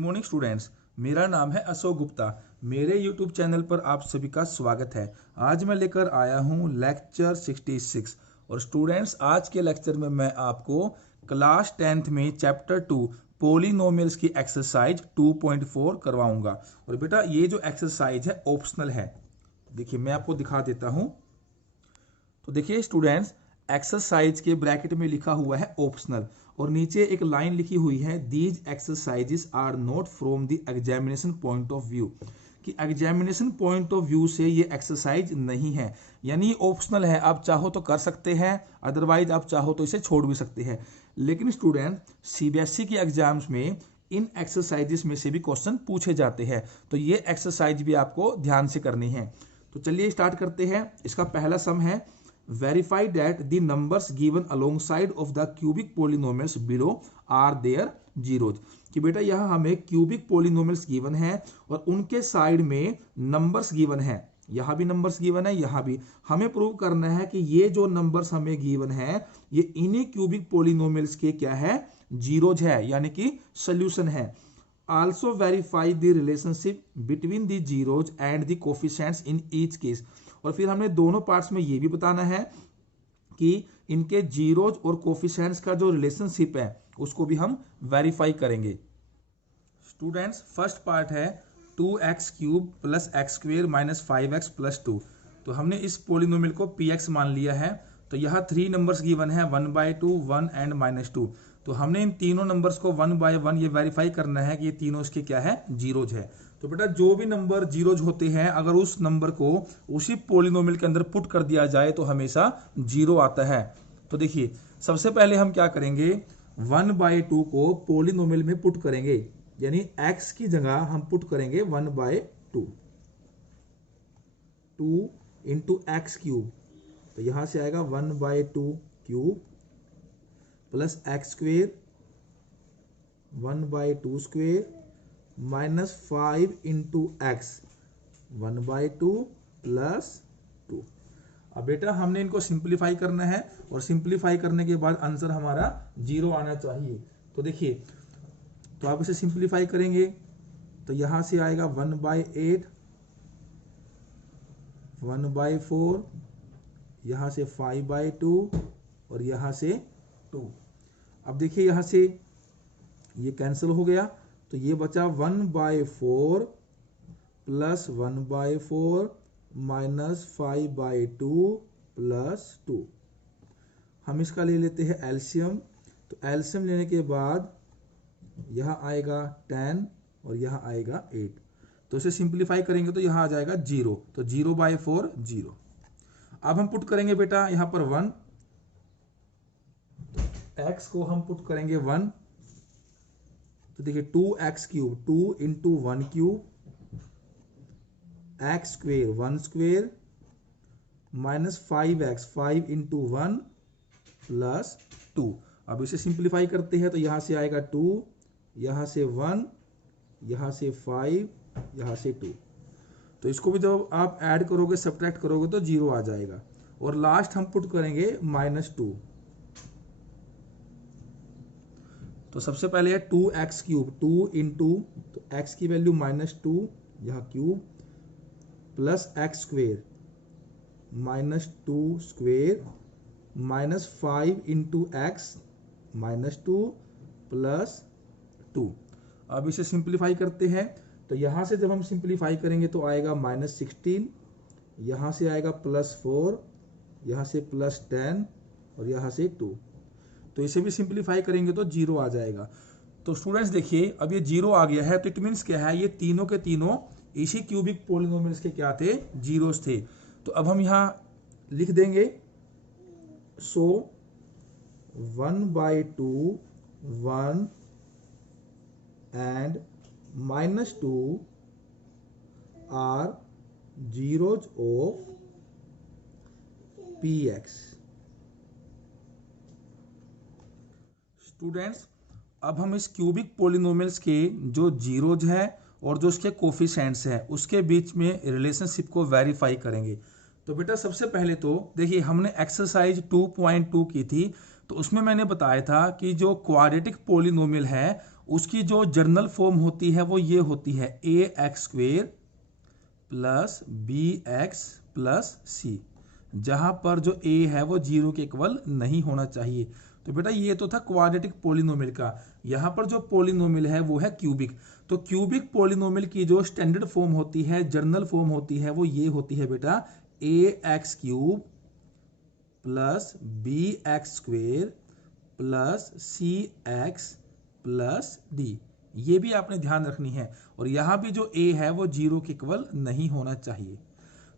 Morning students, मेरा नाम है अशोक गुप्ता। मेरे यूट्यूब चैनल पर आप सभी का स्वागत है। आज मैं लेकर आया हूं लेक्चर 66 और स्टूडेंट्स आज के लेक्चर में मैं आपको क्लास 10th में चैप्टर 2 पॉलिनोमियल्स की एक्सरसाइज 2.4 करवाऊंगा। और बेटा ये जो एक्सरसाइज है ऑप्शनल है। देखिए मैं आपको दिखा देता हूं। तो देखिए स्टूडेंट्स, एक्सरसाइज के ब्रैकेट में लिखा हुआ है ऑप्शनल और नीचे एक लाइन लिखी हुई है these exercises are not from the examination point of view, कि एग्जामिनेशन पॉइंट ऑफ व्यू से ये एक्सरसाइज नहीं है, यानी ऑप्शनल है। आप चाहो तो कर सकते हैं, अदरवाइज आप चाहो तो इसे छोड़ भी सकते हैं। लेकिन स्टूडेंट सीबीएसई के एग्जाम्स में इन एक्सरसाइजेस में से भी क्वेश्चन पूछे जाते हैं, तो ये एक्सरसाइज भी आपको ध्यान से करनी है। तो चलिए स्टार्ट करते हैं। इसका पहला सम है verify that the numbers given alongside of the cubic polynomials below are their zeros, कि बेटा यहाँ हमें क्यूबिक पोलिनोमियल्स गिवन है और उनके साइड में नंबर्स गिवन है। यहाँ भी नंबर्स गिवन है, यहाँ भी। हमें प्रूव करना है कि ये जो नंबर्स हमें गिवन है ये इन्हीं क्यूबिक पोलिनोमियल्स के क्या है, जीरोज है, यानी कि सोल्यूशन है। Also verify the relationship between the zeros and the coefficients in each case, और फिर हमने दोनों पार्ट्स में ये भी बताना है कि इनके जीरोज और कोफिशिएंट्स का जो रिलेशनशिप है उसको भी हम वेरीफाई करेंगे। स्टूडेंट्स फर्स्ट पार्ट है 2x cube plus x square minus 5x plus 2। तो हमने इस पोलिनोमियल को px मान लिया है। तो यहाँ 3 नंबर्स गिवन है 1/2, 1 एंड -2। तो हमने इन तीनों नंबर्स को 1 बाय 1 ये वेरीफाई करना है कि ये तीनों इसके क्या है, जीरोज है। तो बेटा जो भी नंबर जीरोज होते हैं अगर उस नंबर को उसी पोलिनोमियल के अंदर पुट कर दिया जाए तो हमेशा जीरो आता है। तो देखिए सबसे पहले हम क्या करेंगे, 1/2 को पोलिनोमियल में पुट करेंगे, यानी x की जगह हम पुट करेंगे 1/2, 2 इंटू एक्स क्यूब। तो यहां से आएगा 1/2 cube plus x square 1/2 square minus 5 into x 1/2 plus 2। अब बेटा हमने इनको सिंप्लीफाई करना है और सिंप्लीफाई करने के बाद आंसर हमारा 0 आना चाहिए। तो देखिए, तो आप इसे सिंप्लीफाई करेंगे तो यहां से आएगा 1/8, 1/4, यहां से 5/2 और यहां से 2। अब देखिए यहां से ये कैंसिल हो गया तो ये बचा 1/4 प्लस 1/4 माइनस 5/2 प्लस 2। हम इसका ले लेते हैं एलसीएम। तो एलसीएम लेने के बाद यहां आएगा 10 और यहां आएगा 8। तो इसे सिंप्लीफाई करेंगे तो यहां आ जाएगा 0। तो 0/4 0। अब हम पुट करेंगे बेटा यहां पर 1, x को हम पुट करेंगे 1। तो देखिए 2x cube 2 into 1 cube x square 1 square minus 5x 5 into 1 plus 2। अब इसे सिंप्लीफाई करते हैं तो यहां से आएगा 2, यहां से 1, यहां से 5, यहां से 2। तो इसको भी जब आप ऐड करोगे सब्ट्रैक्ट करोगे तो 0 आ जाएगा। और लास्ट हम पुट करेंगे -2। तो सबसे पहले है 2x क्यूब 2 इंटू, तो x की वैल्यू -2 यहाँ cube plus x square -2 square minus 5 into x -2 plus 2। अब इसे सिंप्लीफाई करते हैं तो यहां से जब हम सिंप्लीफाई करेंगे तो आएगा -16, यहां से आएगा +4, यहां से +10 और यहां से 2। तो इसे भी सिंप्लीफाई करेंगे तो 0 आ जाएगा। तो स्टूडेंट्स देखिए अब ये 0 आ गया है तो इट मीन्स क्या है, ये तीनों के तीनों इसी क्यूबिक पोलिनोमियल्स के क्या थे, जीरोस थे। तो अब हम यहां लिख देंगे so 1/2 1 and -2 are zeros of px। Students अब हम इस क्यूबिक पोलिनोमियल्स के जो जीरोज है और जो उसके कोफिशिएंट्स हैं उसके बीच में रिलेशनशिप को वेरीफाई करेंगे। तो बेटा सबसे पहले तो देखिए हमने एक्सरसाइज 2.2 की थी, तो उसमें मैंने बताया था कि जो क्वाड्रेटिक पोलिनोमियल है उसकी जो जर्नल फॉर्म होती है वो ये होती है ax² plus bx plus c, जहां पर जो a है वो 0 के इक्वल नहीं होना चाहिए। तो बेटा ये तो था क्वाड्रेटिक पोलिनोमियल का। यहाँ पर जो पोलिनोमियल है वो है क्यूबिक। तो क्यूबिक पोलिनोमियल की जो स्टैंडर्ड फॉर्म होती है, जर्नल फॉर्म होती है, वो ये होती है बेटा ax³ plus bx² plus cx plus d। ये भी आपने ध्यान रखनी है। और यहाँ भी जो a है वो 0 के इक्वल नहीं होना चाहिए।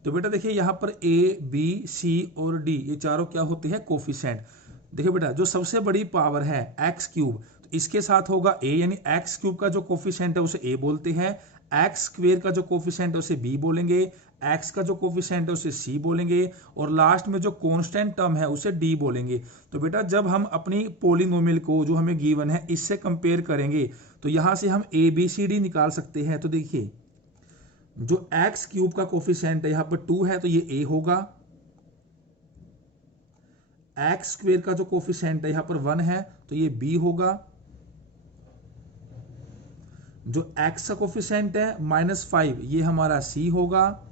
तो बेटा देखिए यहाँ पर a, b, c और d ये चारों क्या होते हैं? कोफिशिएंट। देखिए बेटा जो सबसे बड़ी पावर है x³ तो इसके साथ होगा a, यानी x³ का जो कोफिशिएंट है उसे a बोलते हैं, x² का जो कोफिशिएंट है उसे b बोलेंगे, x का जो कोफिशिएंट है उसे c बोलेंगे, और लास्ट में जो कांस्टेंट टर्म है उसे d बोलेंगे। तो बेटा जब हम अपनी पोलिनोमियल को जो हमें गिवन है इससे कंपेयर करेंगे तो यहां से हम a b c d निकाल सकते हैं। तो देखिए जो x³ का कोफिशिएंट है यहां पर 2 है तो ये a होगा, x² का जो कोफिशिएंट है यहां पर 1 है तो ये b होगा, जो x का कोफिशिएंट है -5 ये हमारा c होगा,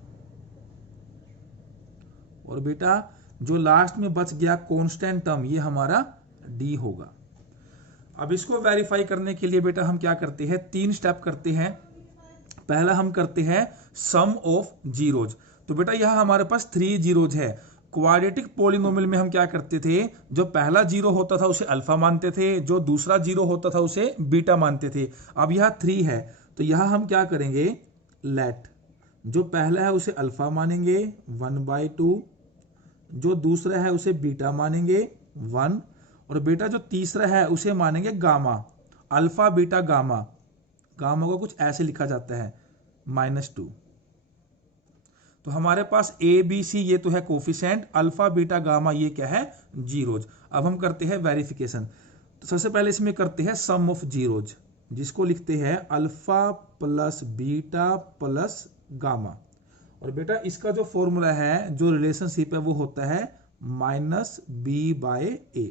और बेटा जो लास्ट में बच गया कांस्टेंट टर्म ये हमारा d होगा। अब इसको वेरीफाई करने के लिए बेटा हम क्या करते हैं? 3 स्टेप करते हैं। पहला हम करते हैं सम ऑफ जीरोज। तो बेटा यहां हमारे पास 3 जीरोज है। क्वाड्रेटिक पोलिनोमियल में हम क्या करते थे? जो पहला जीरो होता था उसे अल्फा मानते थे, जो दूसरा जीरो होता था उसे बीटा मानते थे। अब यह 3 है तो यहां हम क्या करेंगे? लेट जो पहला है उसे अल्फा मानेंगे 1/2, जो दूसरा है उसे बीटा मानेंगे 1, और बेटा जो तीसरा है उसे मानेंगे gamma. Alpha beta gamma, gamma को कुछ ऐसे लिखा जाता है -2। तो हमारे पास a b c ये तो है कोफिशिएंट, अल्फा बीटा गामा ये क्या है? जीरोज। अब हम करते हैं वेरिफिकेशन। तो सबसे पहले इसमें करते हैं सम ऑफ जीरोज, जिसको लिखते हैं alpha plus beta plus gamma. और बेटा इसका जो फॉर्मूला है, जो रिलेशनशिप है वो होता है -b/a।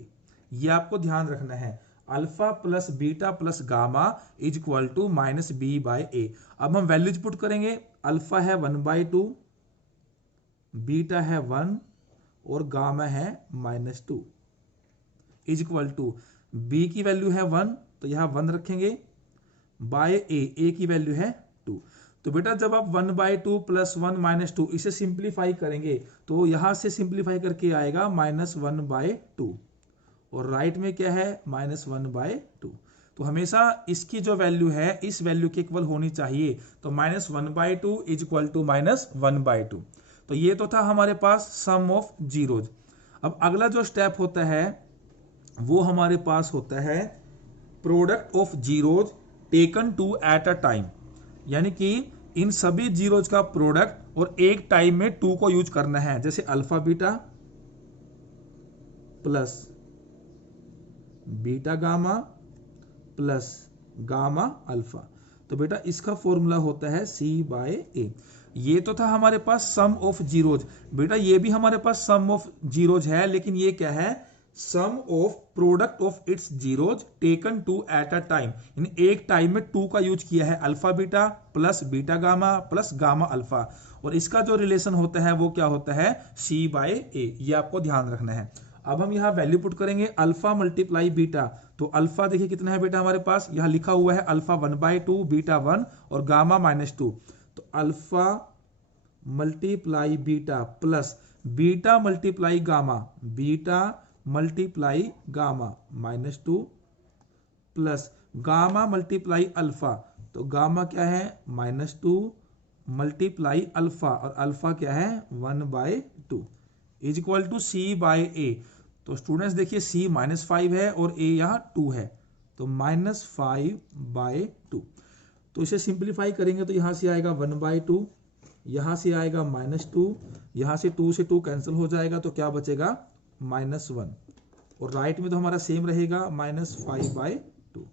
ये आपको ध्यान रखना है, alpha plus beta plus gamma is equal to -b/a। अब हम वैल्यूज पुट करेंगे। अल्फा है 1/2, बीटा है 1 और गामा है -2 इज इक्वल टू b की वैल्यू है 1 तो यहां 1 रखेंगे, बाय a की वैल्यू है 2। तो बेटा जब आप 1/2 प्लस 1 -2 इसे सिंप्लीफाई करेंगे तो यहां से सिंप्लीफाई करके आएगा -1/2, और राइट में क्या है? -1/2। तो हमेशा इसकी जो वैल्यू है इस वैल्यू के इक्वल होनी चाहिए। तो -1/2 इज इक्वल टू -1/2। तो ये तो था हमारे पास सम ऑफ जीरोज। अब अगला जो स्टेप होता है वो हमारे पास होता है product of zeros taken two at a time, यानी कि इन सभी जीरोज का प्रोडक्ट और एक टाइम में 2 को यूज करना है। जैसे alpha beta plus beta gamma plus gamma alpha. तो बेटा इसका फॉर्मूला होता है c/a। ये तो था हमारे पास सम ऑफ जीरोज। बेटा ये भी हमारे पास सम ऑफ जीरोज है, लेकिन ये क्या है? Sum of product of its zeros taken two at a time, यानी एक टाइम में 2 का यूज किया है। Alpha beta plus beta gamma plus gamma alpha, और इसका जो रिलेशन होता है वो क्या होता है? c/a। ये आपको ध्यान रखना है। अब हम यहाँ वैल्यू पुट करेंगे अल्फा मल्टीप्लाई बीटा। तो अल्फा देखिए कितना है बेटा हमारे पास? यहाँ लिखा हुआ है अल्फा 1/2, बीटा 1 और गामा -2। तो alpha multiply beta plus beta multiply gamma, beta multiply gamma -2 plus gamma multiply alpha. तो गामा क्या है? -2 मल्टीप्लाई अल्फा, और अल्फा क्या है? 1/2 इज इक्वल टू c/a। तो स्टूडेंट्स देखिए c -5 है और a यहाँ 2 है, तो -5/2। तो इसे सिंप्लीफाई करेंगे तो यहां से आएगा 1/2, यहां से आएगा -2, यहां से 2 से 2 कैंसिल हो जाएगा तो क्या बचेगा? -1, और राइट में तो हमारा सेम रहेगा -5/2।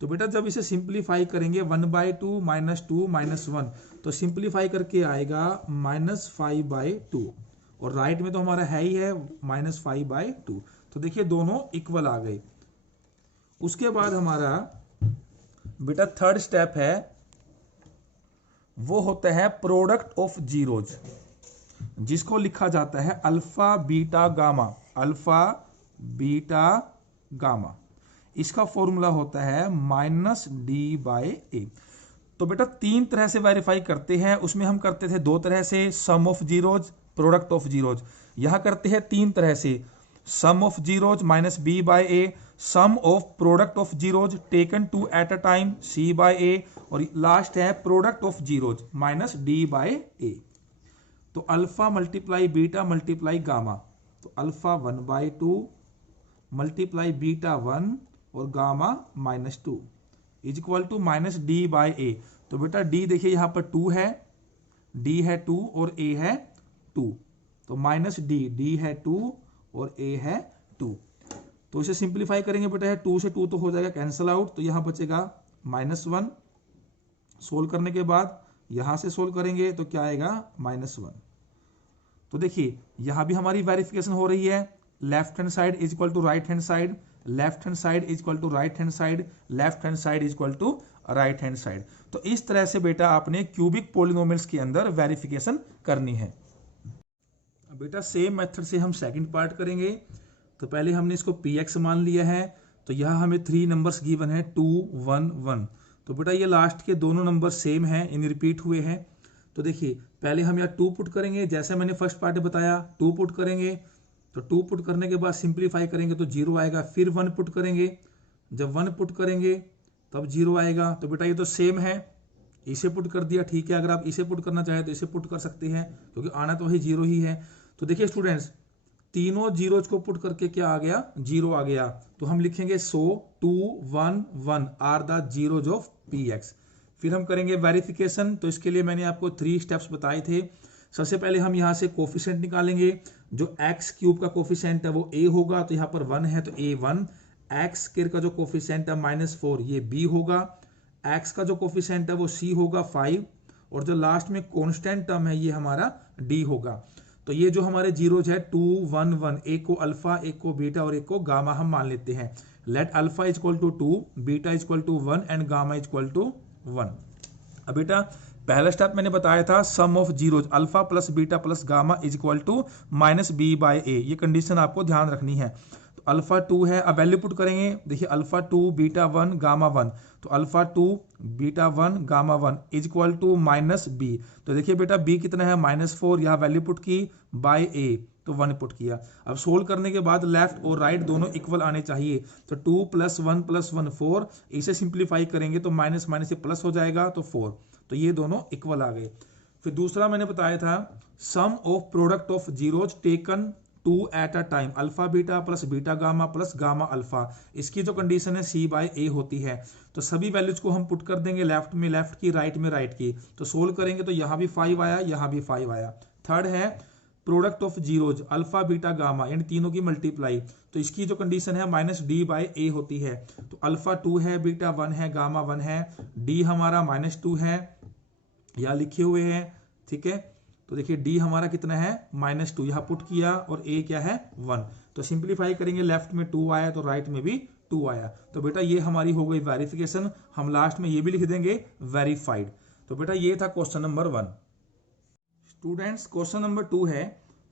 तो बेटा जब इसे सिंप्लीफाई करेंगे 1/2 -2 -1 तो सिंप्लीफाई करके आएगा -5/2, और राइट में तो हमारा है ही है -5/2। तो देखिए दोनों इक्वल आ गए। उसके बाद हमारा बेटा थर्ड स्टेप है, वो होता है प्रोडक्ट ऑफ जीरोज, जिसको लिखा जाता है alpha beta gamma. Alpha beta gamma, इसका फॉर्मूला होता है -d/a। तो बेटा तीन तरह से वेरीफाई करते हैं, उसमें हम करते थे दो तरह से, sum of zeros, product of zeros. यहां करते हैं तीन तरह से, sum of zeros -b/a, sum of product of zeros taken two at a time c/a, और लास्ट है प्रोडक्ट ऑफ जीरोज -d/a। तो alpha multiply beta multiply gamma, तो अल्फा 1/2 मल्टीप्लाई बीटा 1 और gamma -2 is equal to -d/a। तो बेटा d देखिए यहां पर 2 है, d है 2 और a है 2, तो -d है 2 और a है 2। तो इसे सिंप्लीफाई करेंगे बेटा, है 2 से 2 तो हो जाएगा कैंसिल आउट, तो यहां बचेगा -1। सोल्व करने के बाद यहां से सोल्व करेंगे तो क्या आएगा -1। तो देखिए यहां भी हमारी वेरिफिकेशन हो रही है, left hand side is equal to right hand side, left hand side is equal to right hand side, left hand side is equal to right hand side. तो इस तरह से बेटा आपने क्यूबिक पॉलिनोमियल्स के अंदर वेरिफिकेशन करनी है। बेटा सेम मेथड से हम सेकंड पार्ट करेंगे। तो पहले हमने इसको px मान लिया है, तो यहां हमें 3 नंबर्स गिवन है 2 1 1। तो बेटा ये लास्ट के दोनों नंबर सेम हैं, इन रिपीट हुए हैं। तो देखिए पहले हम यहाँ 2 पुट करेंगे, जैसे मैंने फर्स्ट पार्ट बताया 2 पुट करेंगे, तो 2 पुट करने के बाद सिंप्लीफाई करेंगे तो 0 आएगा, फिर 1 पुट करेंगे, जब 1 पुट करेंगे तब 0 आएगा। तो बेटा ये तो सेम है, इसे पुट कर दिया, ठीक है। अगर आप इसे पुट करना चाहें तो इसे पुट कर सकते हैं, क्योंकि आना तो वही 0 ही है। तो देखिए स्टूडेंट्स, तीनों जीरोज को पुट करके क्या आ गया, 0 आ गया। तो हम लिखेंगे 100 2 1 1 are the zeros of px। फिर हम करेंगे वेरिफिकेशन। तो इसके लिए मैंने आपको 3 स्टेप्स बताए थे। सबसे पहले हम यहां से कोफिशिएंट निकालेंगे, जो एक्स क्यूब का कोफिशिएंट है वो a होगा, तो यहाँ पर 1 है तो a1। एक्स स्क्वायर का जो कोफिशिएंट है -4 ये b होगा, एक्स का जो कोफिशिएंट है वो c होगा 5, और जो लास्ट में कांस्टेंट टर्म है ये हमारा d होगा। तो ये जो हमारे जीरोज है 2 1 1, एक को अल्फा एक को बीटा और एक को गामा हम मान लेते हैं। Let alpha is equal to 2, beta is equal to 1 and gamma is equal to 1। अब बेटा पहला स्टेप मैंने बताया था sum of zeros alpha plus beta plus gamma is equal to -b/a, ये कंडीशन आपको ध्यान रखनी है। तो अल्फा 2 है, अब वैल्यू पुट करेंगे, देखिए अल्फा 2 बीटा 1 गामा 1, तो alpha 2 beta 1 gamma 1 is equal to -b। तो देखिए बेटा b कितना है -4, यहाँ वैल्यू पुट की बाय a, तो 1 पुट किया। अब सोल्व करने के बाद लेफ्ट और राइट दोनों इक्वल आने चाहिए, तो 2 + 1 + 1 4, इसे सिंप्लीफाई करेंगे तो माइनस माइनस से प्लस हो जाएगा तो 4, तो ये दोनों इक्वल आ गए। फिर दूसरा मैंने बताया था sum of product of zeros taken two at a time, alpha beta plus beta gamma plus gamma alpha, इसकी जो कंडीशन है c/a होती है। तो सभी वैल्यूज को हम पुट कर देंगे, लेफ्ट में लेफ्ट की, राइट में राइट की। तो सोल्व करेंगे तो यहाँ भी 5 आया, यहाँ भी 5 आया। थर्ड है product of zeros alpha beta gamma, इन तीनों की मल्टीप्लाई, तो इसकी जो कंडीशन है -d/a होती है। तो अल्फा 2 है, बीटा 1 है, गामा 1 है, d हमारा -2 है, यहाँ लिखे हुए हैं, ठीक है। तो देखिए d हमारा कितना है -2, यहाँ पुट किया, और a क्या है 1। तो सिंप्लीफाई करेंगे, लेफ्ट में 2 आया तो राइट में भी 2 आया। तो बेटा ये हमारी हो गई वेरिफिकेशन। हम लास्ट में ये भी लिख देंगे वेरीफाइड। तो बेटा ये था question number 1। Students question number 2 है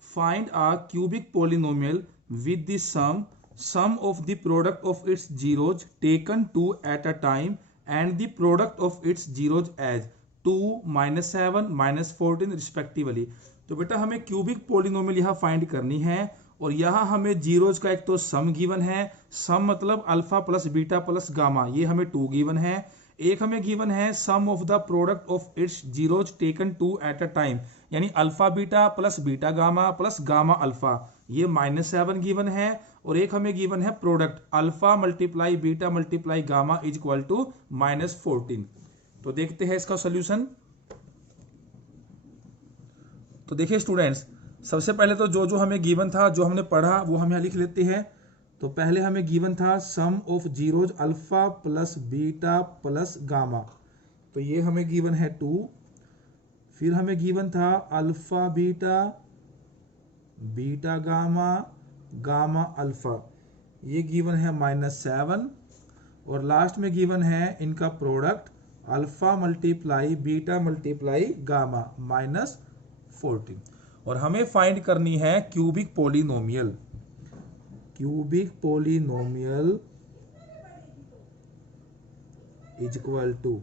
find a cubic polynomial with the sum of the product of its zeros taken two at a time and the product of its zeros as 2 -7 -14 respectively. तो बेटा हमें cubic polynomial यहाँ find करनी है, और यहाँ हमें जीरोज का एक तो सम गिवन है, सम मतलब alpha plus beta plus gamma, ये हमें 2 गिवन है। एक हमें गिवन है sum of the product of its zeros taken two at a time, यानी alpha beta plus beta gamma plus gamma alpha, ये -7 गिवन है। और एक हमें गिवन है product alpha multiply beta multiply gamma is equal to -14। तो देखते हैं इसका सॉल्यूशन। तो देखिए स्टूडेंट्स, सबसे पहले तो जो जो हमें गिवन था, जो हमने पढ़ा, वो हम यहाँ लिख लेते हैं। तो पहले हमें गिवन था sum of zeros alpha plus beta plus gamma, तो ये हमें गिवन है 2। फिर हमें गिवन था alpha beta beta gamma gamma alpha, ये गिवन है -7 और लास्ट में गिवन है इनका product alpha multiply beta multiply gamma -14। और हमें फाइंड करनी है cubic polynomial. Cubic polynomial is equal to,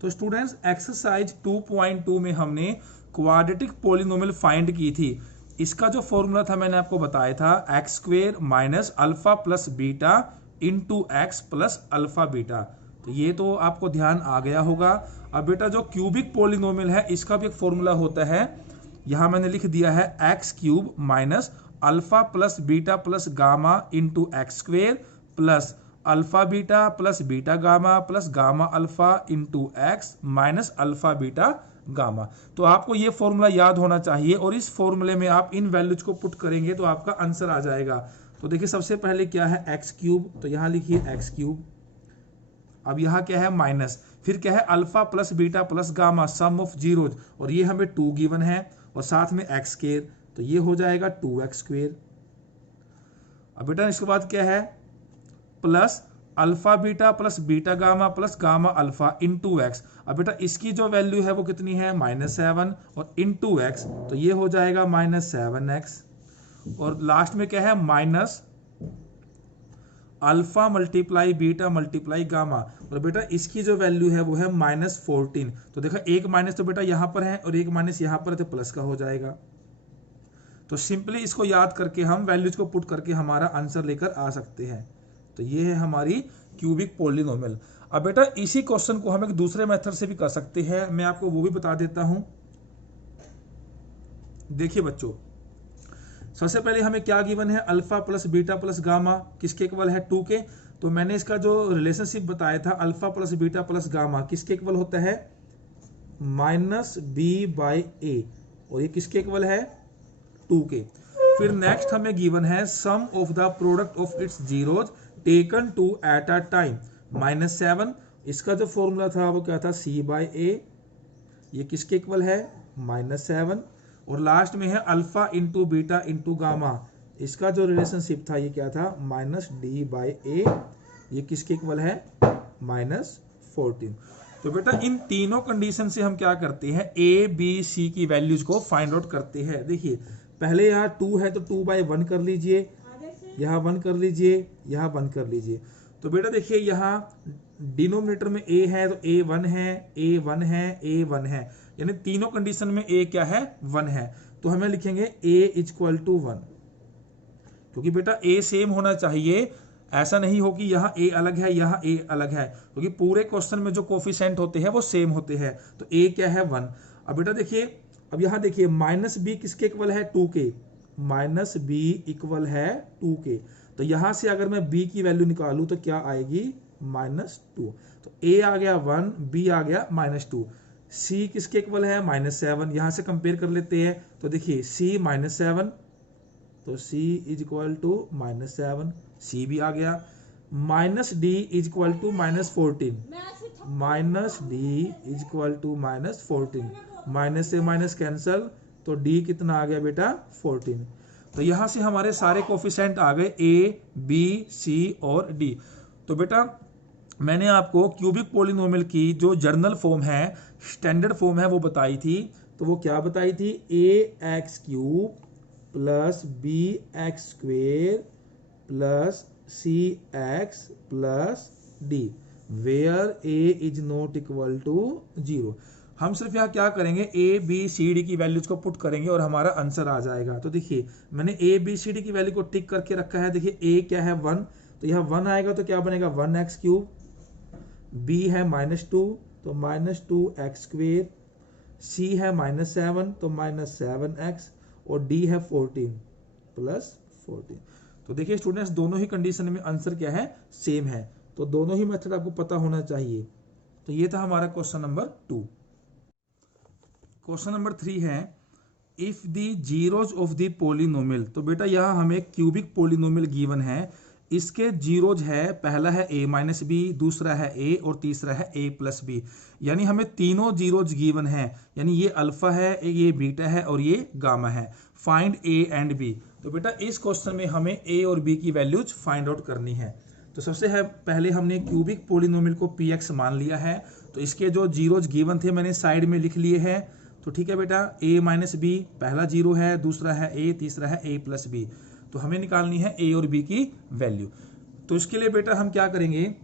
तो स्टूडेंट्स एक्सरसाइज 2.2 में हमने क्वाड्रेटिक पोलिनोमियल फाइंड की थी। इसका जो फॉर्मूला था मैंने आपको बताया था x square minus alpha plus beta into x plus alpha beta. तो ये तो आपको ध्यान आ गया होगा। अब बेटा जो क्यूबिक पोलिनोमियल है इसका भी एक फॉर्मूला होता है, यहां मैंने लिख दिया है x cube minus alpha plus beta plus gamma into x square plus alpha beta plus beta gamma plus gamma alpha into x minus alpha beta gamma. तो आपको ये फॉर्मूला याद होना चाहिए और इस फॉर्मूले में आप इन वैल्यूज को पुट करेंगे तो आपका आंसर आ जाएगा। तो देखिए सबसे पहले क्या है एक्स क्यूब, तो यहां लिखिए एक्स क्यूब। अब यहाँ क्या है माइनस, फिर क्या है alpha plus beta plus gamma sum of zeros, और ये हमें 2 गिवन है और साथ में एक्स स्क्वायर, तो ये हो जाएगा 2x स्क्वायर। अब बेटा इसके बाद क्या है plus alpha beta plus beta gamma plus gamma alpha into x. अब बेटा इसकी जो वैल्यू है वो कितनी है -7 और इंटू एक्स, तो ये हो जाएगा -7x। और लास्ट में क्या है minus alpha multiply beta multiply gamma, और बेटा इसकी जो वैल्यू है वो है -14। तो देखा एक माइनस तो बेटा यहां पर है और एक माइनस यहां पर है, तो प्लस का हो जाएगा। तो सिंपली इसको याद करके हम वैल्यूज को पुट करके हमारा आंसर लेकर आ सकते हैं। तो ये है हमारी क्यूबिक पोलिनोमियल। अब बेटा इसी क्वेश्चन को हम एक दूसरे मेथड से भी कर सकते हैं, मैं आपको वो भी बता देता हूं। देखिए बच्चों, सबसे पहले हमें क्या गिवन है alpha plus beta plus gamma किसके इक्वल है 2 के। तो मैंने इसका जो रिलेशनशिप बताया था alpha plus beta plus gamma किसके इक्वल होता है -b/a, और ये किसके इक्वल है 2 के। फिर नेक्स्ट हमें गिवन है sum of the product of its zeros taken two at a time -7। इसका जो फॉर्मूला था वो क्या था c/a, ये किसके इक्वल है -7। और लास्ट में है alpha into beta into gamma, इसका जो रिलेशनशिप था ये क्या था -d/a, ये किसके इक्वल है -14। तो बेटा इन तीनों कंडीशन से हम क्या करते हैं a b c की वैल्यूज को फाइंड आउट करते हैं। देखिए पहले यहाँ 2 है तो 2/1 कर लीजिए, यहाँ 1 कर लीजिए, यहाँ 1 कर लीजिए। तो बेटा देखिए यहाँ डिनोमिनेटर में a है तो a 1 है, a 1 है, a 1 है, यानी तीनों कंडीशन में a क्या है 1 है। तो हमें लिखेंगे a = 1, क्योंकि बेटा a सेम होना चाहिए, ऐसा नहीं हो कि यहाँ a अलग है यहाँ a अलग है, क्योंकि पूरे क्वेश्चन में जो कोफिशिएंट होते हैं वो सेम होते हैं। तो a क्या है 1। अब बेटा देखिए, अब यहाँ देखिए -b किसके इक्वल है 2 के, -b इक्वल है 2 के। तो यहां से अगर मैं b की वैल्यू निकालूं तो क्या आएगी -2। तो a आ गया 1, b आ गया -2। c किसके इक्वल है -7, यहां से कंपेयर कर लेते हैं। तो देखिए c -7, तो c = -7, c भी आ गया। -d = -14, -d = -14, माइनस से माइनस कैंसल, तो d कितना आ गया बेटा 14। तो यहां से हमारे सारे कोफिशिएंट आ गए a, b, c और d। तो बेटा मैंने आपको क्यूबिक पोलिनोमियल की जो जर्नल फॉर्म है, स्टैंडर्ड फॉर्म है, वो बताई थी। तो वो क्या बताई थी ax³ + bx² + cx + d where a is not equal to 0। हम सिर्फ यहाँ क्या करेंगे a b c d की वैल्यूज को पुट करेंगे और हमारा आंसर आ जाएगा। तो देखिए मैंने a b c d की वैल्यू को टिक करके रखा है। देखिए a क्या है 1, तो यहाँ 1 आएगा तो क्या बनेगा 1x³, b है -2 तो -2x², c है -7 तो -7x, और d है 14 + 14। तो देखिए स्टूडेंट्स दोनों ही कंडीशन में आंसर क्या है सेम है, तो दोनों ही मेथड आपको पता होना चाहिए। तो ये था हमारा क्वेश्चन नंबर 2। क्वेश्चन नंबर 3 है if the zeros of the polynomial. तो बेटा यहाँ हमें क्यूबिक पोलिनोमियल गिवन है इसके जीरोज है, पहला है a माइनस बी, दूसरा है a और तीसरा है a प्लस बी। यानी हमें तीनों जीरोज गिवन है, यानी ये अल्फा है, ये बीटा है और ये गामा है। Find a and b। तो बेटा इस क्वेश्चन में हमें a और b की वैल्यूज फाइंड आउट करनी है। तो सबसे है पहले हमने क्यूबिक पोलिनोमियल को px मान लिया है, तो इसके जो जीरोज गिवन थे मैंने साइड में लिख लिए हैं। तो ठीक है बेटा, a माइनस बी पहला जीरो है, दूसरा है a, तीसरा है a प्लस बी। तो हमें निकालनी है a और b की वैल्यू। तो इसके लिए बेटा हम क्या करेंगे,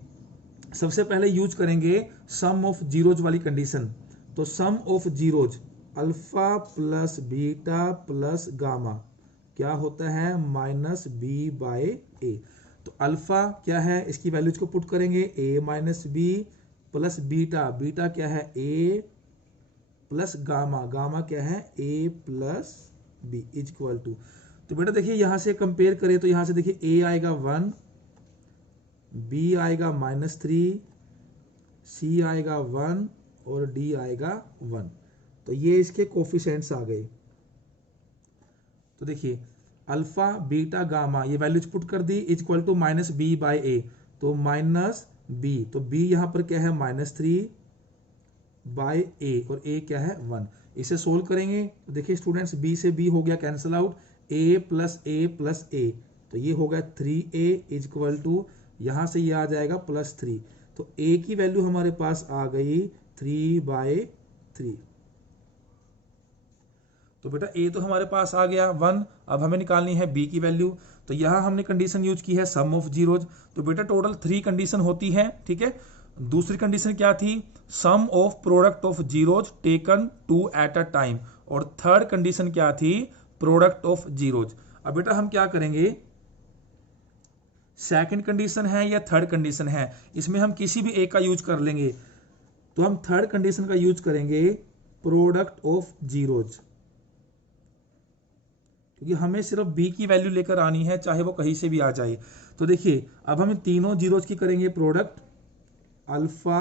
सबसे पहले यूज करेंगे सम ऑफ जीरोज वाली कंडीशन। तो sum of zeros alpha plus beta plus gamma क्या होता है, माइनस बी बाय ए। तो अल्फा क्या है, इसकी वैल्यूज को पुट करेंगे, a minus b plus beta, beta क्या है a प्लस गामा, गामा क्या है a plus b is equal to. तो बेटा देखिए यहां से कंपेयर करें तो यहां से देखिए a आएगा 1, b आएगा -3, c आएगा 1 और d आएगा 1। तो ये इसके कोफिशिएंट्स आ गए। तो देखिए अल्फा बीटा गामा ये वैल्यूज पुट कर दी, is equal to minus b by a. तो माइनस बी, तो b यहां पर क्या है -3 बाय ए और a क्या है 1। इसे सोल्व करेंगे तो देखिए स्टूडेंट्स b से b हो गया cancel out, a plus a, तो ये होगा 3a इज इक्वल टू, यहां से ये आ जाएगा +3। तो a की वैल्यू हमारे पास आ गई 3/3। तो बेटा a तो हमारे पास आ गया 1। अब हमें निकालनी है b की वैल्यू। तो यहां हमने कंडीशन यूज की है सम ऑफ जीरोज। तो बेटा टोटल 3 कंडीशन होती है, ठीक है। दूसरी कंडीशन क्या थी, sum of product of zeros taken 2 at a time. और थर्ड कंडीशन क्या थी, प्रोडक्ट ऑफ जीरोज। अब बेटा हम क्या करेंगे, सेकंड कंडीशन है या थर्ड कंडीशन है, इसमें हम किसी भी एक का यूज कर लेंगे। तो हम थर्ड कंडीशन का यूज करेंगे, प्रोडक्ट ऑफ जीरोज, क्योंकि हमें सिर्फ b की वैल्यू लेकर आनी है, चाहे वो कहीं से भी आ जाए। तो देखिए अब हम तीनों जीरोज की करेंगे product, alpha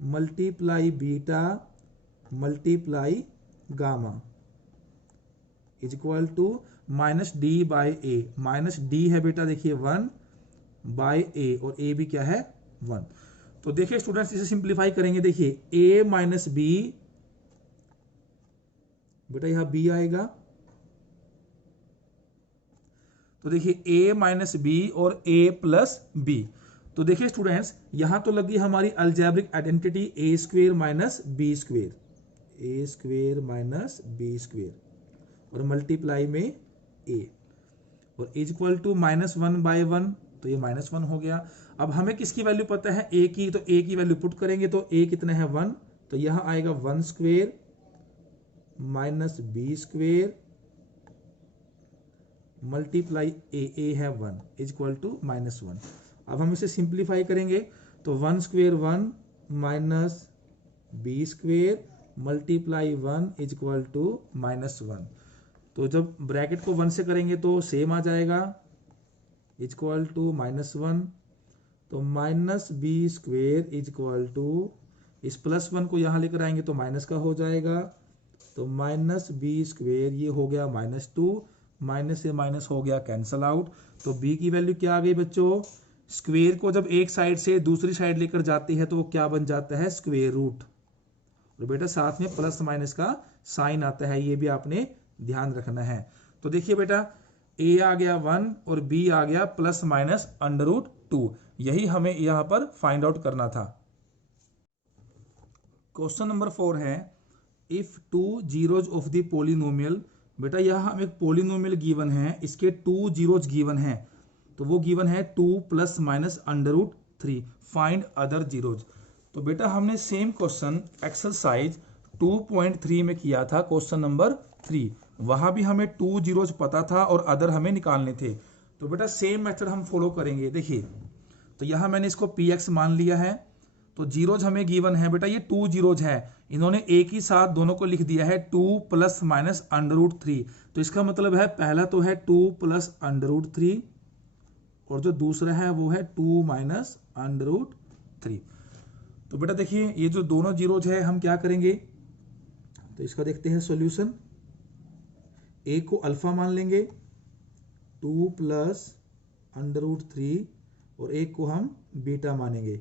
multiply beta multiply gamma is equal to minus d by a. Minus d है बेटा देखिए 1 बाई ए और ए भी क्या है 1। तो देखिए स्टूडेंट्स इसे सिंप्लीफाई करेंगे, देखिए a माइनस बी, बेटा यहां b आएगा। तो देखिए a माइनस बी और a प्लस बी। तो देखिए स्टूडेंट्स यहां तो लगी हमारी algebraic identity a square minus b square, a square minus b square और मल्टीप्लाई में a और इज इक्वल टू -1/1। तो ये -1 हो गया। अब हमें किसकी वैल्यू पता है a की, तो a की वैल्यू पुट करेंगे तो a कितना है 1, तो यहां आएगा 1 square minus b square multiply a है 1 इज इक्वल टू -1। अब हम इसे सिंप्लीफाई करेंगे तो 1 square 1 minus b square multiply 1 is equal to -1। तो जब ब्रैकेट को 1 से करेंगे तो सेम आ जाएगा, इज इक्वल टू -1। तो minus b square is equal to, इस +1 को यहां लेकर आएंगे तो माइनस का हो जाएगा। तो माइनस बी स्क्वेयर ये हो गया -2, माइनस से माइनस हो गया कैंसल आउट। तो b की वैल्यू क्या आ गई बच्चों, स्क्वेयर को जब एक साइड से दूसरी साइड लेकर जाते हैं तो वो क्या बन जाता है, स्क्वेयर रूट। और बेटा साथ में प्लस माइनस का साइन आता है, ये भी आपने ध्यान रखना है। तो देखिए बेटा a आ गया 1 और b आ गया ±√2। यही हमें यहां पर फाइंड आउट करना था। क्वेश्चन नंबर 4 है, if 2 zeros of the polynomial. बेटा यहां हमें एक पोलिनोमियल गिवन है, इसके 2 जीरोज गिवन है। तो वो गिवन है 2 ± √3, फाइंड अदर जीरोज। तो बेटा हमने सेम क्वेश्चन एक्सरसाइज 2.3 में किया था, क्वेश्चन नंबर 3। वहां भी हमें 2 जीरोज पता था और अदर हमें निकालने थे। तो बेटा सेम मेथड हम फॉलो करेंगे। देखिए तो यहां मैंने इसको px मान लिया है। तो जीरोज हमें गिवन है बेटा, ये 2 जीरोज है, इन्होंने एक ही साथ दोनों को लिख दिया है 2 ±√3। तो इसका मतलब है पहला तो है 2 +√3 और जो दूसरा है वो है 2 -√3। तो बेटा देखिए ये जो दोनों जीरोज है हम क्या करेंगे, तो इसका देखते हैं सॉल्यूशन। a को अल्फा मान लेंगे, 2 √3 और एक को हम बीटा मानेंगे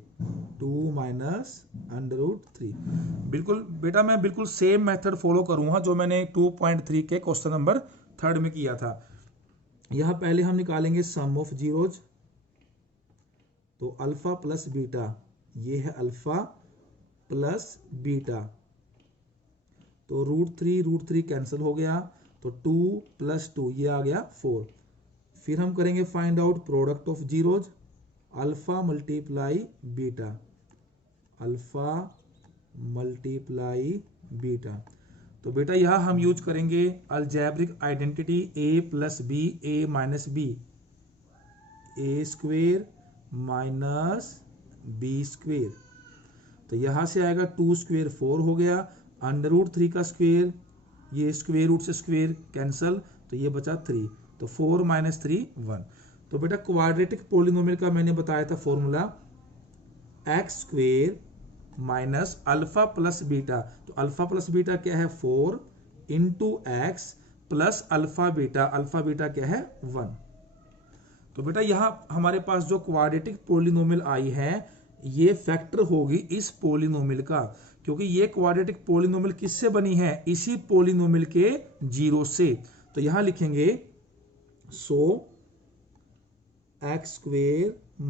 2 -√3। बिल्कुल बेटा मैं बिल्कुल सेम मेथड फॉलो करूंगा जो मैंने 2.3 के क्वेश्चन नंबर 3 में किया था। यहां पहले हम निकालेंगे सम ऑफ जीरोज, तो अल्फा प्लस बीटा, ये है अल्फा प्लस बीटा, तो √3 कैंसिल हो गया, तो 2 + 2 ये आ गया 4। फिर हम करेंगे find out product of zeros, alpha multiply beta, alpha multiply beta. तो बेटा यहां हम यूज करेंगे algebraic identity a + b a - b, a² - b²। तो यहां से आएगा 2² 4 हो गया, √3 का स्क्वेयर, ये स्क्वेयर रूट से स्क्वेयर कैंसल, तो ये बचा 3, तो 4 - 3 1। तो बेटा क्वाड्रेटिक पोलिनोमियल का मैंने बताया था formula x² - alpha plus beta, तो अल्फा प्लस बीटा क्या है 4 × x प्लस अल्फा बीटा क्या है 1। तो बेटा यहाँ हमारे पास जो क्वाड्रेटिक पोलिनोमियल आई है ये फैक्टर होगी इस पोलिनोमियल का, क्योंकि ये क्वाड्रेटिक पोलिनोमियल किससे बनी है, इसी पोलिनोमियल के जीरो से। तो यहां लिखेंगे सो x² -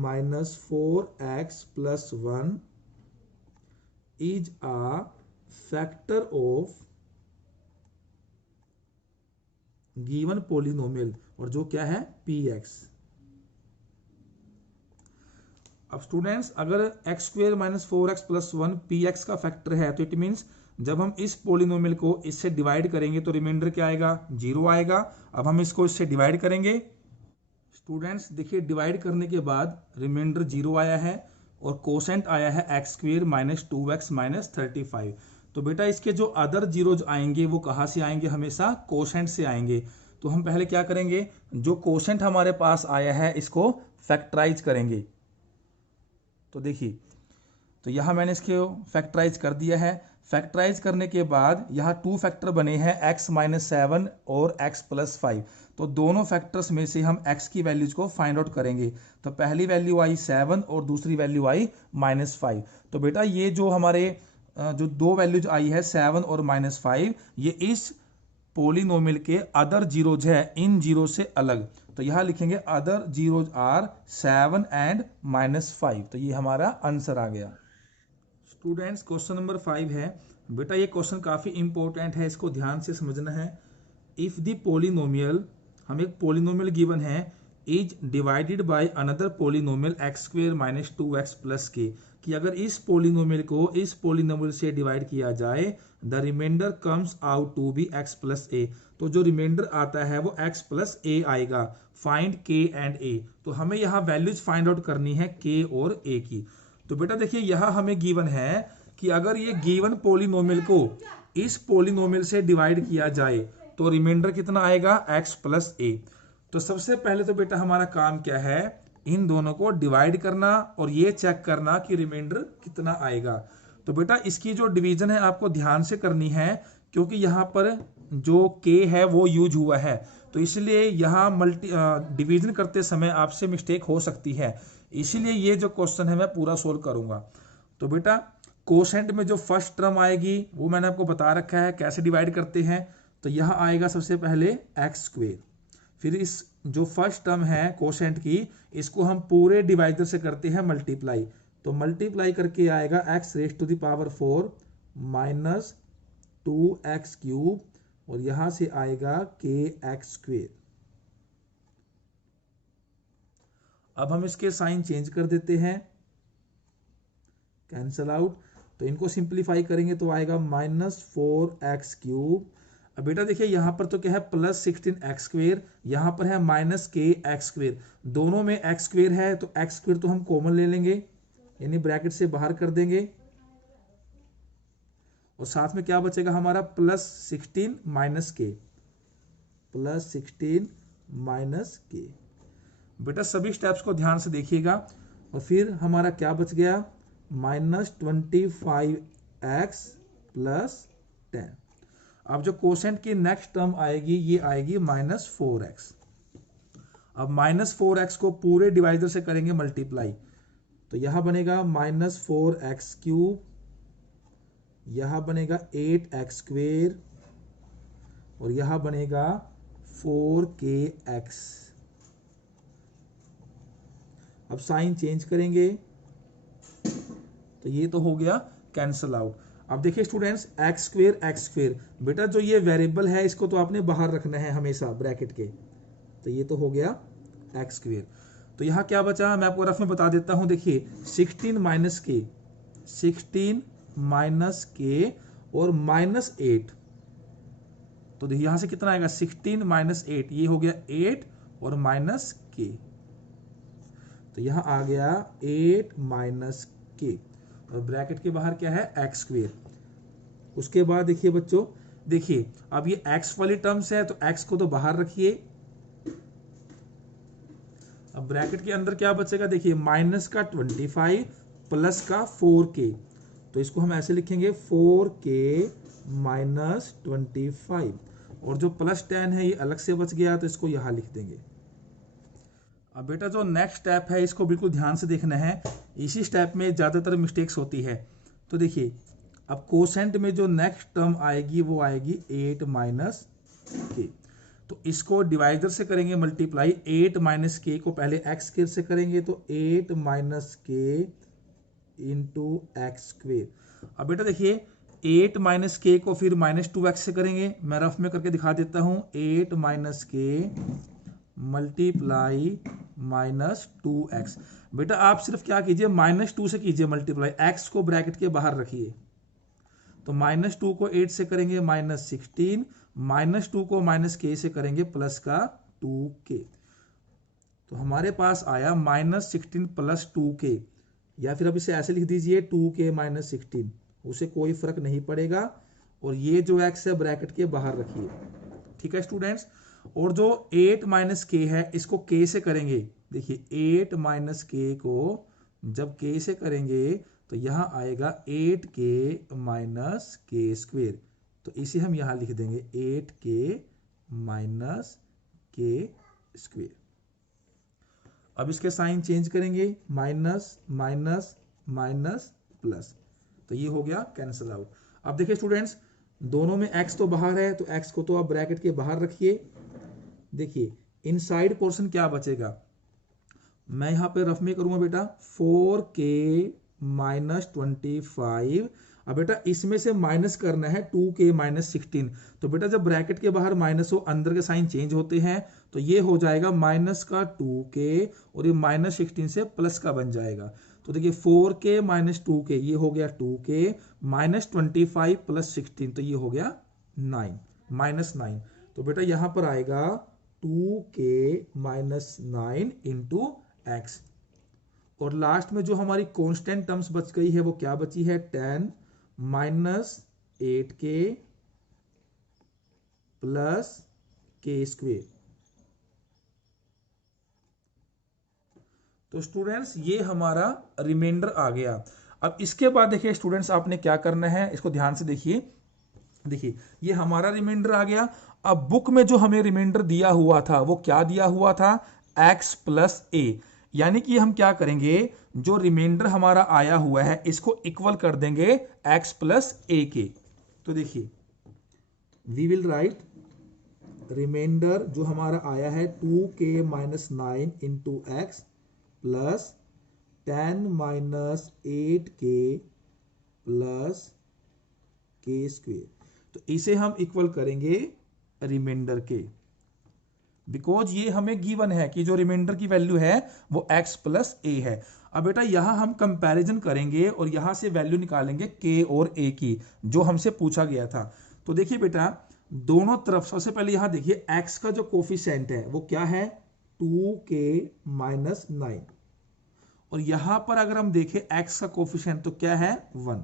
4x + 1 is a factor of given polynomial, और जो क्या है px। अब स्टूडेंट्स अगर x² - 4x + 1 px का फैक्टर है तो इट मीन्स जब हम इस पोलिनोमियल को इससे डिवाइड करेंगे तो रिमाइंडर क्या आएगा 0 आएगा। अब हम इसको इससे डिवाइड करेंगे। स्टूडेंट्स देखिए डिवाइड करने के बाद रिमाइंडर 0 आया है और कोसेंट आया है x² - 2x - 35। तो बेटा इसके जो अदर जीरोज आएंगे वो कहाँ से आएंगे, हमेशा कोसेंट से आएंगे। तो हम पहले क्या करेंगे, जो कोसेंट हमारे पास आया है इसको फैक्टराइज करेंगे। तो देखिए तो यहाँ मैंने इसको फैक्टराइज कर दिया है। फैक्टराइज करने के बाद यहाँ 2 फैक्टर बने हैं x - 7 और x + 5। तो दोनों फैक्टर्स में से हम x की वैल्यूज को फाइंड आउट करेंगे। तो पहली वैल्यू आई 7 और दूसरी वैल्यू आई -5। तो बेटा ये जो हमारे जो 2 वैल्यूज आई है 7 और -5, ये इस पोलिनोमियल के अदर जीरोज है, इन जीरो से अलग। तो यहां लिखेंगे अदर जीरोज आर 7 एंड -5। तो ये हमारा आंसर आ गया। स्टूडेंट्स क्वेश्चन नंबर 5 है। बेटा ये क्वेश्चन काफी इंपॉर्टेंट है, इसको ध्यान से समझना है। इफ द पोलिनोमियल, हम एक पोलिनोमियल गिवन है, is divided by another polynomial x² - 2x + k, कि अगर इस पोलिनोमियल को इस पोलिनोमियल से डिवाइड किया जाए the remainder comes out to be x + a। तो जो रिमाइंडर आता है वो x + a आएगा। Find k and a। तो हमें यहाँ वैल्यूज फाइंड आउट करनी है k और a की। तो बेटा देखिए यहाँ हमें गिवन है कि अगर ये गिवन पोलिनोमियल को इस पोलिनोमियल से डिवाइड किया जाए तो रिमाइंडर कितना आएगा x + a। तो सबसे पहले तो बेटा हमारा काम क्या है, इन दोनों को डिवाइड करना और ये चेक करना कि रिमाइंडर कितना आएगा। तो बेटा इसकी जो डिवीजन है आपको ध्यान से करनी है, क्योंकि यहाँ पर जो k है वो यूज हुआ है, तो इसलिए यहाँ डिवीजन करते समय आपसे मिस्टेक हो सकती है। इसीलिए ये जो क्वेश्चन है मैं पूरा सोल्व करूंगा। तो बेटा कोसेंट में जो फर्स्ट टर्म आएगी वो मैंने आपको बता रखा है कैसे डिवाइड करते हैं। तो यहाँ आएगा सबसे पहले x², फिर इस जो फर्स्ट टर्म है कोसेंट की, इसको हम पूरे डिवाइडर से करते हैं मल्टीप्लाई। तो मल्टीप्लाई करके आएगा x⁴ - 2x³ और यहां से आएगा kx²। अब हम इसके साइन चेंज कर देते हैं, कैंसल आउट। तो इनको सिंप्लीफाई करेंगे तो आएगा -4x³। अब बेटा देखिए यहाँ पर तो क्या है +16x², यहाँ पर है -kx²। दोनों में x² है तो x² तो हम कॉमन ले लेंगे, यानी ब्रैकेट से बाहर कर देंगे, और साथ में क्या बचेगा हमारा +16 - k, +16 - k। बेटा सभी स्टेप्स को ध्यान से देखिएगा। और फिर हमारा क्या बच गया -25x + 10। अब जो कोसेंट की नेक्स्ट टर्म आएगी ये आएगी -4x। अब -4x को पूरे डिवाइडर से करेंगे मल्टीप्लाई, तो यहां बनेगा -4x³, यहां बनेगा 8x² और यहां बनेगा 4kx। अब साइन चेंज करेंगे तो ये तो हो गया कैंसल आउट। अब देखिए स्टूडेंट्स, x² बेटा जो ये वेरिएबल है इसको तो आपने बाहर रखना है हमेशा ब्रैकेट के, तो ये तो हो गया x²। तो यहाँ क्या बचा मैं आपको रफ में बता देता हूँ। देखिए 16 माइनस के और -8, तो देखिए यहाँ से कितना आएगा 16 - 8, ये हो गया 8 और माइनस के, तो यहाँ आ गया 8 - के और ब्रैकेट के बाहर क्या है x²। उसके बाद देखिए बच्चों, देखिए अब ये x वाली टर्म्स है तो x को तो बाहर रखिए। अब ब्रैकेट के अंदर क्या बचेगा, देखिए माइनस का 25 प्लस का 4k, तो इसको हम ऐसे लिखेंगे 4k - 25 और जो +10 है ये अलग से बच गया तो इसको यहां लिख देंगे। अब बेटा जो नेक्स्ट स्टेप है इसको बिल्कुल ध्यान से देखना है, इसी स्टेप में ज़्यादातर मिस्टेक्स होती है। तो देखिए अब कोसेंट में जो नेक्स्ट टर्म आएगी वो आएगी 8 - के, तो इसको डिवाइडर से करेंगे मल्टीप्लाई। 8 - के को पहले x² से करेंगे तो 8 - के इंटू x²। अब बेटा देखिए 8 - के को फिर -2x से करेंगे, मैं रफ में करके दिखा देता हूँ। 8 - के मल्टीप्लाई -2x। बेटा आप सिर्फ क्या कीजिए, -2 से कीजिए मल्टीप्लाई, x को ब्रैकेट के बाहर रखिए। तो -2 को 8 से करेंगे -16, -2 को -k से करेंगे प्लस का 2k, तो हमारे पास आया -16 + 2k, या फिर अब इसे ऐसे लिख दीजिए 2k - 16, उसे कोई फर्क नहीं पड़ेगा। और ये जो x है ब्रैकेट के बाहर रखिए, ठीक है स्टूडेंट्स। और जो 8 - k है इसको k से करेंगे। देखिए 8 - k को जब k से करेंगे तो यहां आएगा 8k - k², तो इसे हम यहां लिख देंगे 8k - k²। अब इसके साइन चेंज करेंगे, माइनस माइनस माइनस प्लस, तो ये हो गया कैंसल आउट। अब देखिए स्टूडेंट्स, दोनों में x तो बाहर है तो x को तो आप ब्रैकेट के बाहर रखिए। देखिए इनसाइड पोर्शन क्या बचेगा, मैं यहां पे रफ में करूंगा बेटा 4k - 25। अब बेटा इसमें से माइनस करना है 2k - 16, तो बेटा जब ब्रैकेट के बाहर माइनस हो अंदर के साइन चेंज होते हैं, तो ये हो जाएगा माइनस का 2k और ये -16 से प्लस का बन जाएगा। तो देखिए 4k - 2k ये हो गया 2k -25 + 16, तो ये हो गया 9 -9। तो बेटा यहां पर आएगा 2k - 9 इंटू x। और लास्ट में जो हमारी कांस्टेंट टर्म्स बच गई है वो क्या बची है, 10 - 8k प्लस k²। तो स्टूडेंट्स ये हमारा रिमाइंडर आ गया। अब इसके बाद देखिए स्टूडेंट्स आपने क्या करना है, इसको ध्यान से देखिए। देखिए ये हमारा रिमाइंडर आ गया। अब बुक में जो हमें रिमाइंडर दिया हुआ था वो क्या दिया हुआ था, x + a, यानी कि हम क्या करेंगे, जो रिमाइंडर हमारा आया हुआ है इसको इक्वल कर देंगे x + a के। तो देखिए वी विल राइट रिमाइंडर जो हमारा आया है 2k - 9 into x plus 10 - 8k plus k²। तो इसे हम इक्वल करेंगे रिमाइंडर के, बिकॉज ये हमें गिवन है कि जो रिमाइंडर की वैल्यू है वो x + a है। अब बेटा यहां हम कंपैरिजन करेंगे और यहां से वैल्यू निकालेंगे k और a की, जो हमसे पूछा गया था। तो देखिए बेटा दोनों तरफ सबसे पहले यहां देखिए x का जो कोफिशिएंट है वो क्या है, 2k - 9, और यहां पर अगर हम देखें x का कोफिशिएंट तो क्या है 1।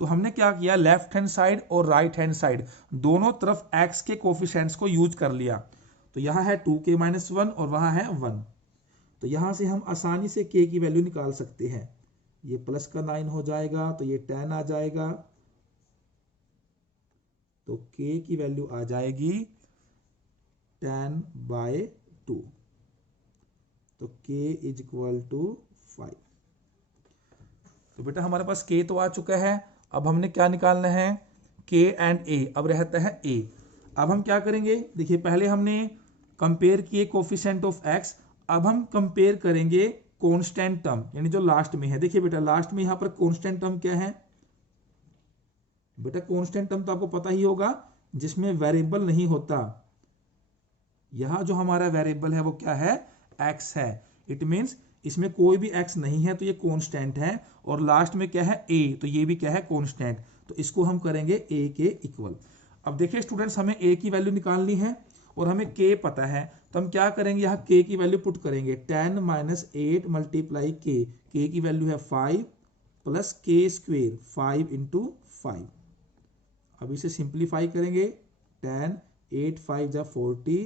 तो हमने क्या किया, लेफ्ट हैंड साइड और राइट हैंड साइड दोनों तरफ x के कोफिशिएंट्स को यूज कर लिया। तो यहां है 2k - 1 और वहां है 1, तो यहां से हम आसानी से k की वैल्यू निकाल सकते हैं। ये प्लस का 9 हो जाएगा तो ये 10 आ जाएगा, तो k की वैल्यू आ जाएगी 10/2। तो k इज इक्वल टू 5। तो बेटा हमारे पास k तो आ चुका है, अब हमने क्या निकालना है, k एंड a। अब रहता है a। अब हम क्या करेंगे, देखिए पहले हमने कंपेयर किए कोफिशिएंट ऑफ x, अब हम कंपेयर करेंगे कांस्टेंट टर्म, यानी जो लास्ट में है। देखिए बेटा लास्ट में यहां पर कांस्टेंट टर्म क्या है, बेटा कांस्टेंट टर्म तो आपको पता ही होगा जिसमें वेरिएबल नहीं होता। यहां जो हमारा वेरिएबल है वो क्या है, x है। इट मींस इसमें कोई भी x नहीं है तो ये कांस्टेंट है, और लास्ट में क्या है a, तो ये भी क्या है कांस्टेंट। तो इसको हम करेंगे a के इक्वल। अब देखिए स्टूडेंट्स हमें a की वैल्यू निकालनी है और हमें k पता है, तो हम क्या करेंगे, यहाँ k की वैल्यू पुट करेंगे। 10 माइनस 8 मल्टीप्लाई k की वैल्यू है 5 प्लस k स्क्वेयर 5 इंटू 5। अब इसे सिंप्लीफाई करेंगे, 10 8 5 जा 40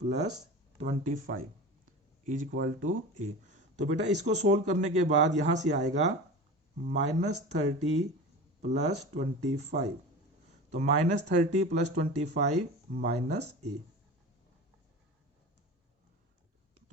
plus 25 is equal to a। तो बेटा इसको सोल्व करने के बाद यहां से आएगा -30 प्लस 25, तो -30 प्लस 25 माइनस a।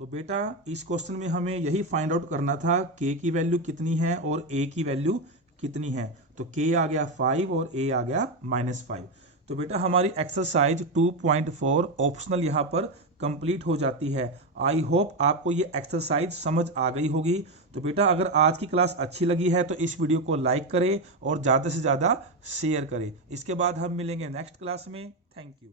तो बेटा इस क्वेश्चन में हमें यही फाइंड आउट करना था, k की वैल्यू कितनी है और a की वैल्यू कितनी है। तो k आ गया 5 और a आ गया -5। तो बेटा हमारी एक्सरसाइज 2.4 ऑप्शनल यहाँ पर कंप्लीट हो जाती है। आई होप आपको ये एक्सरसाइज समझ आ गई होगी। तो बेटा अगर आज की क्लास अच्छी लगी है तो इस वीडियो को लाइक करें और ज़्यादा से ज़्यादा शेयर करें। इसके बाद हम मिलेंगे नेक्स्ट क्लास में। Thank you.